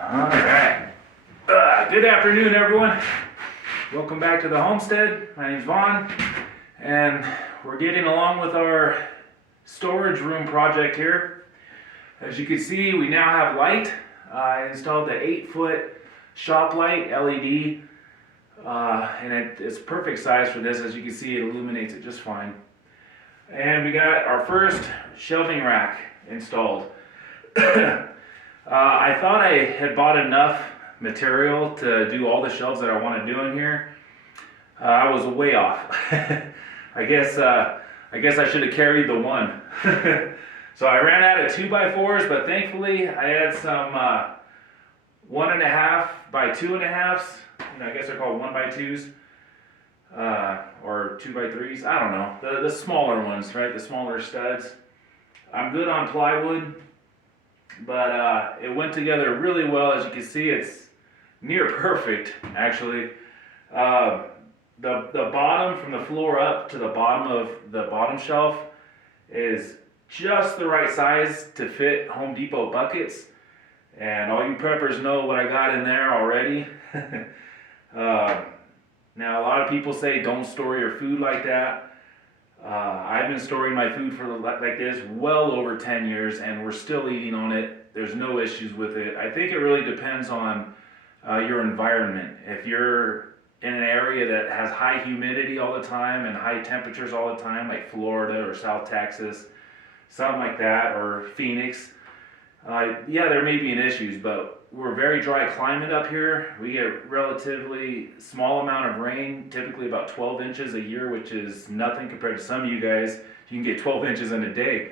All right. Good afternoon, everyone. Welcome back to the homestead. My name's Vaughn, and we're getting along with our storage room project here. As you can see, we now have light. I installed the 8-foot shop light LED, and it's perfect size for this. As you can see, it illuminates it just fine. And we got our first shelving rack installed. I thought I had bought enough material to do all the shelves that I want to do in here. I was way off. I guess I should have carried the one. So I ran out of 2x4s, but thankfully I had some 1.5 by 2.5s. I guess they're called 1x2s or 2x3s. I don't know, the smaller ones, right? The smaller studs. I'm good on plywood, but it went together really well. As you can see, it's near perfect, actually. The bottom, from the floor up to the bottom of the bottom shelf, is just the right size to fit Home Depot buckets. And all you preppers know what I got in there already. Now, a lot of people say don't store your food like that. I've been storing my food for like this well over 10 years, and we're still eating on it. There's no issues with it. I think it really depends on your environment. If you're in an area that has high humidity all the time and high temperatures all the time, like Florida or South Texas, something like that, or Phoenix, yeah, there may be an issues, but we're a very dry climate up here. We get relatively small amount of rain, typically about 12 inches a year, which is nothing compared to some of you guys. You can get 12 inches in a day.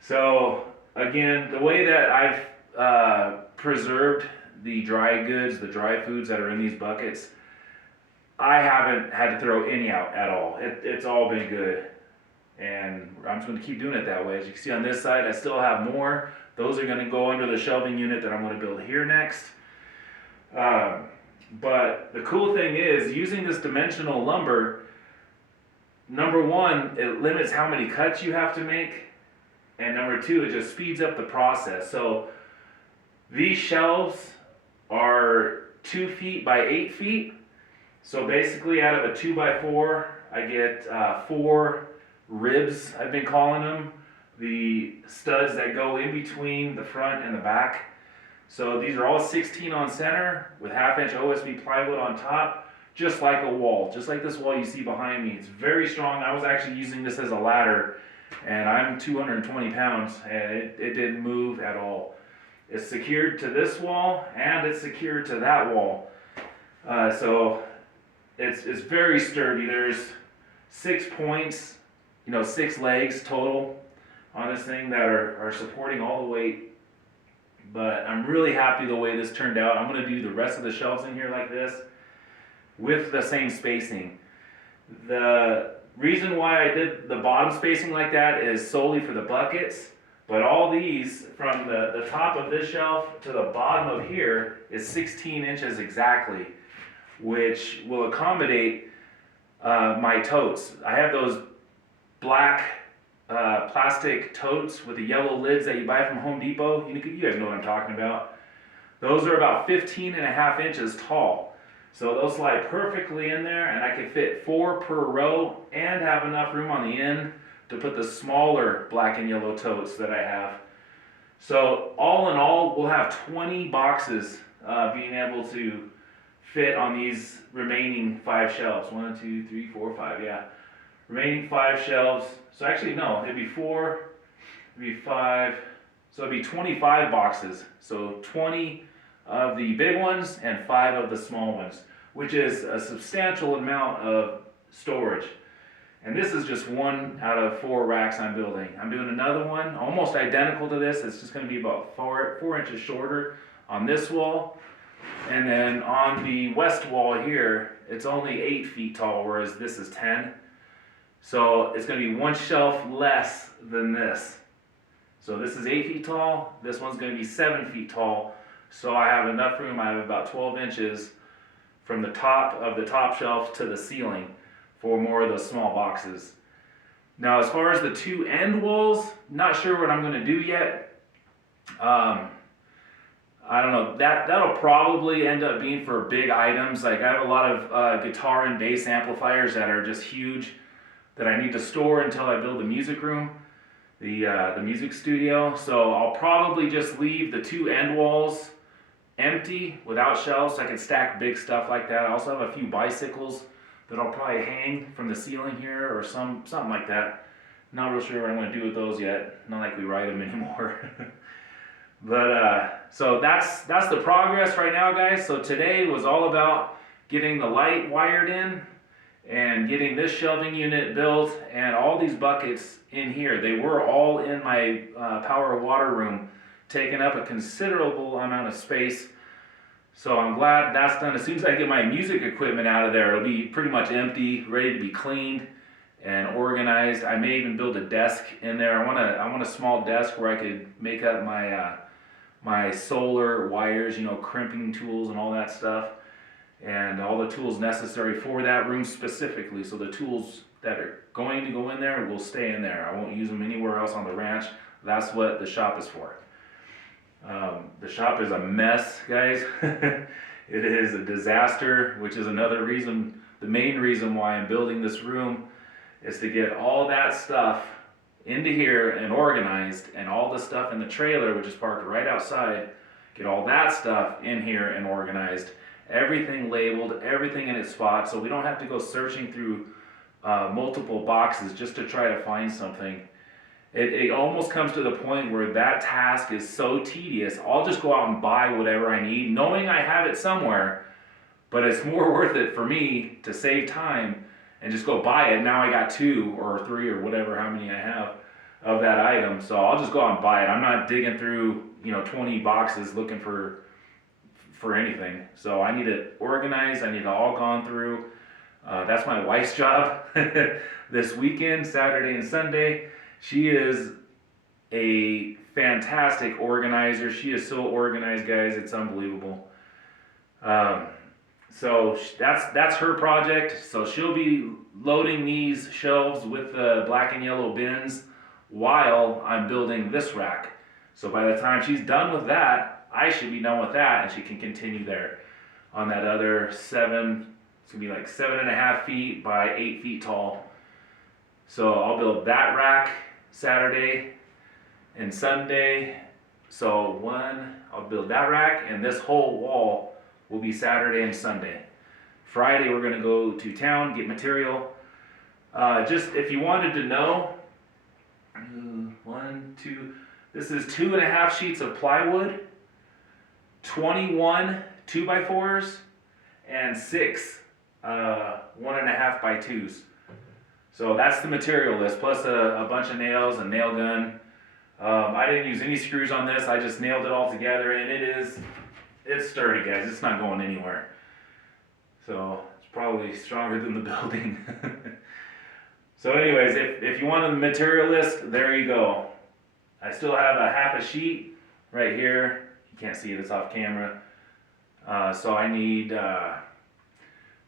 So again, the way that I've preserved the dry goods, the dry foods that are in these buckets, I haven't had to throw any out at all. It's all been good. And I'm just going to keep doing it that way. As you can see on this side, I still have more. Those are going to go under the shelving unit that I'm going to build here next. But the cool thing is, using this dimensional lumber, number one, it limits how many cuts you have to make. And number two, it just speeds up the process. So these shelves are 2 feet by 8 feet. So basically out of a 2x4, I get 4 ribs, I've been calling them. The studs that go in between the front and the back. So these are all 16 on center with 1/2-inch OSB plywood on top, just like a wall, just like this wall you see behind me. It's very strong. I was actually using this as a ladder, and I'm 220 pounds, and it didn't move at all. It's secured to this wall, and it's secured to that wall. So it's very sturdy. There's 6 points, 6 legs total on this thing that are supporting all the weight. But I'm really happy the way this turned out. I'm going to do the rest of the shelves in here like this with the same spacing. The reason why I did the bottom spacing like that is solely for the buckets, but all these from the top of this shelf to the bottom of here is 16 inches exactly, which will accommodate my totes. I have those black plastic totes with the yellow lids that you buy from Home Depot. You guys know what I'm talking about. Those are about 15.5 inches tall. So they'll slide perfectly in there, and I can fit 4 per row and have enough room on the end to put the smaller black and yellow totes that I have. So all in all, we'll have 20 boxes being able to fit on these remaining 5 shelves. 1, 2, 3, 4, 5, yeah. Remaining 5 shelves. So actually, no, it'd be 4, it'd be 5, so it'd be 25 boxes. So 20 of the big ones and 5 of the small ones, which is a substantial amount of storage. And this is just 1 out of 4 racks I'm building. I'm doing another one, almost identical to this. It's just going to be about 4 inches shorter on this wall. And then on the west wall here, it's only 8 feet tall, whereas this is 10. So it's going to be 1 shelf less than this. So this is 8 feet tall. This one's going to be 7 feet tall. So I have enough room. I have about 12 inches from the top of the top shelf to the ceiling for more of those small boxes. Now, as far as the 2 end walls, not sure what I'm going to do yet. I don't know, that'll probably end up being for big items. Like I have a lot of guitar and bass amplifiers that are just huge that I need to store until I build the music room, the music studio. So I'll probably just leave the two end walls empty without shelves so I can stack big stuff like that. I also have a few bicycles that I'll probably hang from the ceiling here or something like that. Not real sure what I'm going to do with those yet. Not like we ride them anymore. But so that's the progress right now, guys. So today was all about getting the light wired in and getting this shelving unit built and all these buckets in here. They were all in my power water room, taking up a considerable amount of space. So I'm glad that's done. As soon as I get my music equipment out of there, it'll be pretty much empty, ready to be cleaned and organized. I may even build a desk in there. I want a small desk where I could make up my solar wires, you know, crimping tools and all that stuff, and all the tools necessary for that room specifically. So the tools that are going to go in there will stay in there. I won't use them anywhere else on the ranch. That's what the shop is for. The shop is a mess, guys. It is a disaster, which is another reason, the main reason why I'm building this room is to get all that stuff into here and organized, and all the stuff in the trailer, which is parked right outside, get all that stuff in here and organized, everything labeled, everything in its spot, so we don't have to go searching through multiple boxes just to try to find something. It almost comes to the point where that task is so tedious, I'll just go out and buy whatever I need, knowing I have it somewhere, but it's more worth it for me to save time and just go buy it. Now I got 2 or 3 or whatever, how many I have of that item. So I'll just go out and buy it. I'm not digging through, 20 boxes looking for anything. So I need it organized. I need it all gone through. That's my wife's job this weekend, Saturday and Sunday. She is a fantastic organizer. She is so organized, guys. It's unbelievable. So that's her project. So she'll be loading these shelves with the black and yellow bins while I'm building this rack. So by the time she's done with that, I should be done with that, and she can continue there on that other 7. It's gonna be like 7.5 feet by 8 feet tall. So I'll build that rack Saturday and Sunday. So I'll build that rack, and this whole wall will be Saturday and Sunday. Friday we're gonna go to town, get material. Just if you wanted to know, this is 2.5 sheets of plywood, 21 2x4s, and 6 1.5 by 2s. So that's the material list, plus a bunch of nails, a nail gun. I didn't use any screws on this, I just nailed it all together, and it's sturdy, guys. It's not going anywhere. So it's probably stronger than the building. So anyways, if you wanted the material list, there you go. I still have a half a sheet right here. You can't see it, it's off camera. So I need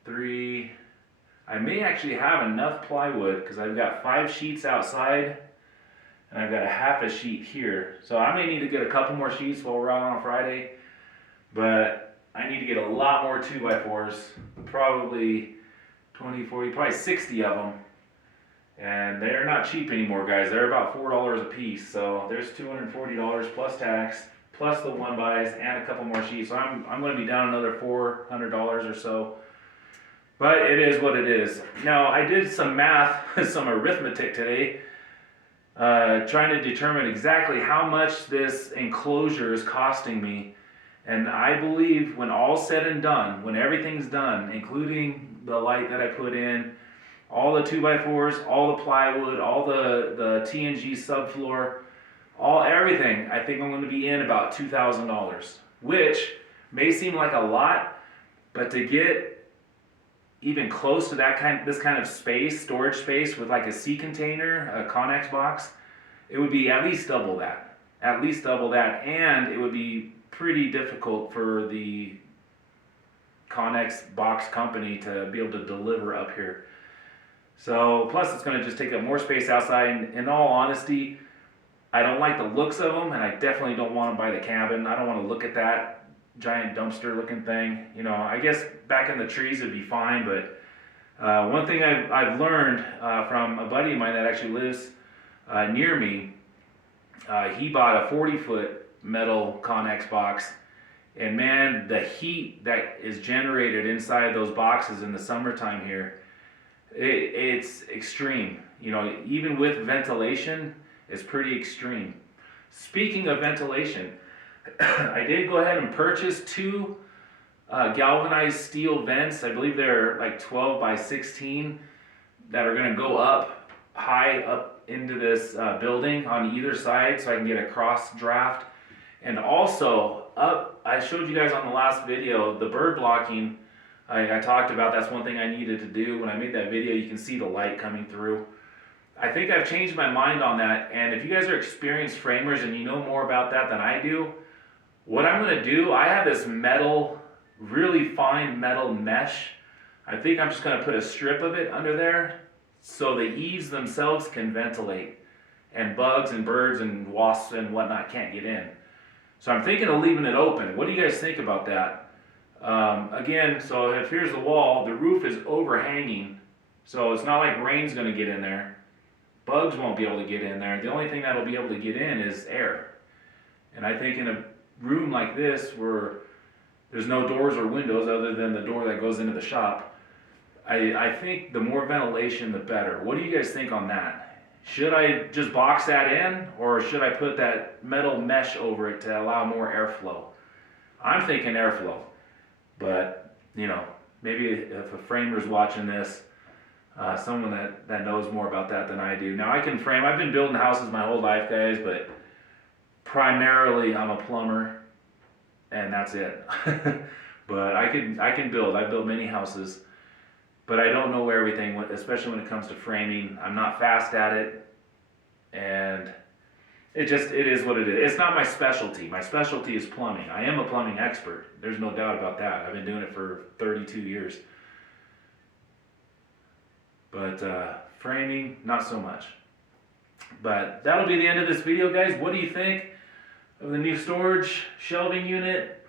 3. I may actually have enough plywood because I've got 5 sheets outside and I've got a half a sheet here. So I may need to get a couple more sheets while we're out on Friday. But I need to get a lot more 2x4s, probably 20, 40, probably 60 of them. And they're not cheap anymore, guys. They're about $4 a piece. So there's $240 plus tax, plus the 1-bys and a couple more sheets. So I'm going to be down another $400 or so. But it is what it is. Now I did some math, some arithmetic today, trying to determine exactly how much this enclosure is costing me. And I believe when all's said and done, when everything's done, including the light that I put in, all the 2x4s, all the plywood, all the TNG subfloor, everything, I think I'm going to be in about $2,000, which may seem like a lot, but to get even close to this kind of space, storage space with like a sea container, a Connex box, it would be at least double that. At least double that, and it would be pretty difficult for the Connex box company to be able to deliver up here. So plus it's going to just take up more space outside. In all honesty, I don't like the looks of them, and I definitely don't want them by the cabin. I don't want to look at that giant dumpster looking thing. You know, I guess back in the trees it'd be fine, but one thing I've learned from a buddy of mine that actually lives near me, he bought a 40-foot metal Connex box, and man, the heat that is generated inside those boxes in the summertime here, it's extreme. You know, even with ventilation, it's pretty extreme. Speaking of ventilation, I did go ahead and purchase two galvanized steel vents. I believe they're like 12 by 16 that are going to go up high up into this building on either side, so I can get a cross draft. And also up, I showed you guys on the last video, the bird blocking I talked about. That's one thing I needed to do. When I made that video, you can see the light coming through. I think I've changed my mind on that, and if you guys are experienced framers and you know more about that than I do, what I'm going to do, I have this metal, really fine metal mesh. I think I'm just going to put a strip of it under there so the eaves themselves can ventilate, and bugs and birds and wasps and whatnot can't get in. So I'm thinking of leaving it open. What do you guys think about that? Again, so if here's the wall, the roof is overhanging, so it's not like rain's going to get in there. Bugs won't be able to get in there. The only thing that'll be able to get in is air. And I think in a room like this where there's no doors or windows other than the door that goes into the shop, I think the more ventilation the better. What do you guys think on that? Should I just box that in, or should I put that metal mesh over it to allow more airflow? I'm thinking airflow, but you know, maybe if a framer's watching this, someone that knows more about that than I do. Now I can frame, I've been building houses my whole life, guys, but primarily I'm a plumber, and that's it. But I can build. I've built many houses, but I don't know everything, especially when it comes to framing. I'm not fast at it, and it is what it is. It's not my specialty. My specialty is plumbing. I am a plumbing expert. There's no doubt about that. I've been doing it for 32 years. But framing, not so much. But that'll be the end of this video, guys. What do you think of the new storage shelving unit?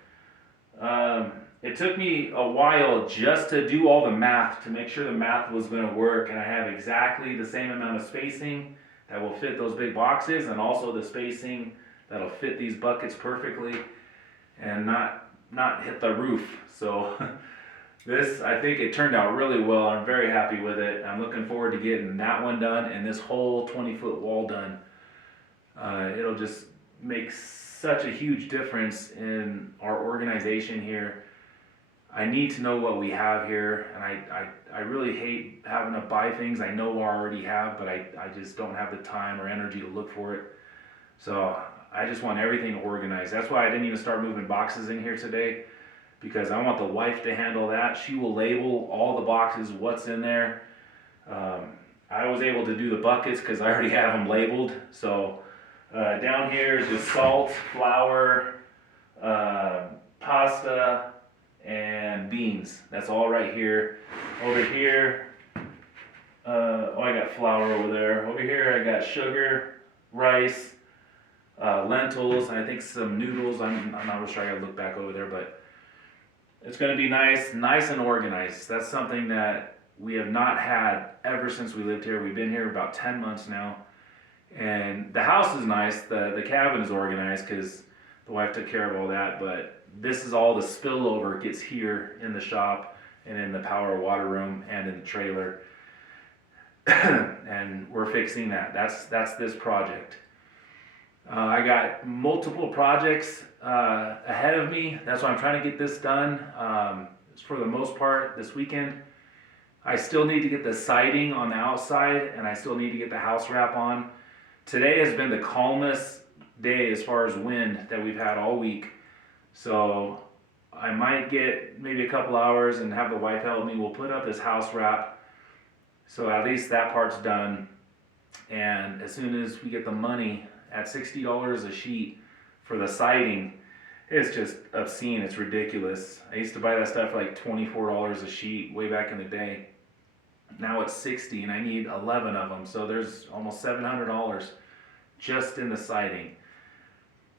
It took me a while just to do all the math to make sure the math was going to work, and I have exactly the same amount of spacing that will fit those big boxes, and also the spacing that'll fit these buckets perfectly and not hit the roof. So this, I think it turned out really well. I'm very happy with it. I'm looking forward to getting that one done and this whole 20-foot wall done. It'll just make such a huge difference in our organization here. I need to know what we have here, and I really hate having to buy things I know I already have, but I just don't have the time or energy to look for it. So I just want everything organized. That's why I didn't even start moving boxes in here today, because I want the wife to handle that. She will label all the boxes, what's in there. I was able to do the buckets because I already have them labeled. So down here is just salt, flour, pasta, and beans. That's all right here. Over here, I got flour over there. Over here I got sugar, rice, lentils, and I think some noodles. I'm not real sure. I gotta look back over there, but it's gonna be nice and organized. That's something that we have not had ever since we lived here. We've been here about 10 months now, and the house is nice. The cabin is organized because the wife took care of all that, but this is all the spillover gets here in the shop and in the power water room and in the trailer. And we're fixing that. That's this project. I got multiple projects ahead of me. That's why I'm trying to get this done for the most part this weekend. I still need to get the siding on the outside, and I still need to get the house wrap on. Today has been the calmest day as far as wind that we've had all week. So I might get maybe a couple hours and have the wife help me. We'll put up this house wrap, so at least that part's done. And as soon as we get the money at $60 a sheet for the siding, it's just obscene. It's ridiculous. I used to buy that stuff for like $24 a sheet way back in the day. Now it's $60, and I need 11 of them, so there's almost $700 just in the siding.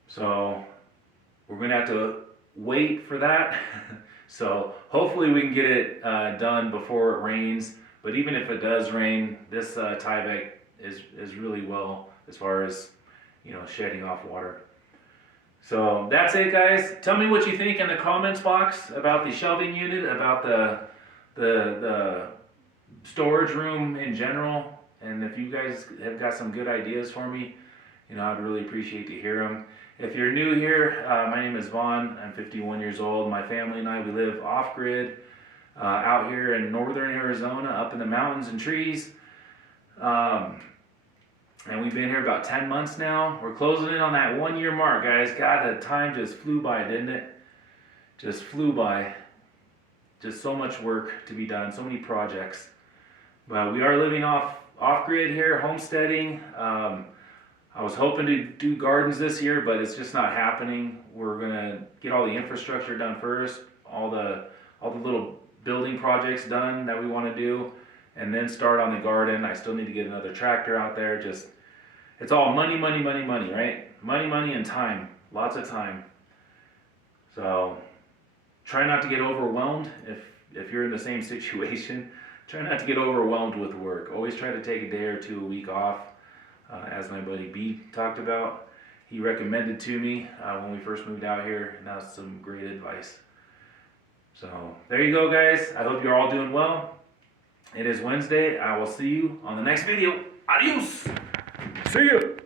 So we're gonna have to wait for that. So hopefully we can get it done before it rains. But even if it does rain, this Tyvek is really well as far as, you know, shedding off water. So that's it, guys. Tell me what you think in the comments box about the shelving unit, about the storage room in general, and if you guys have got some good ideas for me, you know, I'd really appreciate to hear them. If you're new here, my name is Vaughn. I'm 51 years old. My family and I, we live off-grid out here in northern Arizona, up in the mountains and trees. And we've been here about 10 months now. We're closing in on that 1 year mark, guys. God, the time just flew by, didn't it? Just flew by. Just so much work to be done, so many projects. But we are living off-grid here, homesteading. I was hoping to do gardens this year, but it's just not happening. We're gonna get all the infrastructure done first, all the little building projects done that we want to do, and then start on the garden. I still need to get another tractor out there. Just, it's all money, money, money, money, right? Money, money, and time. Lots of time. So try not to get overwhelmed if you're in the same situation. Try not to get overwhelmed with work. Always try to take a day or two a week off. As my buddy B talked about, he recommended to me when we first moved out here, and that's some great advice. So there you go, guys. I hope you're all doing well. It is Wednesday. I will see you on the next video. Adios. See you.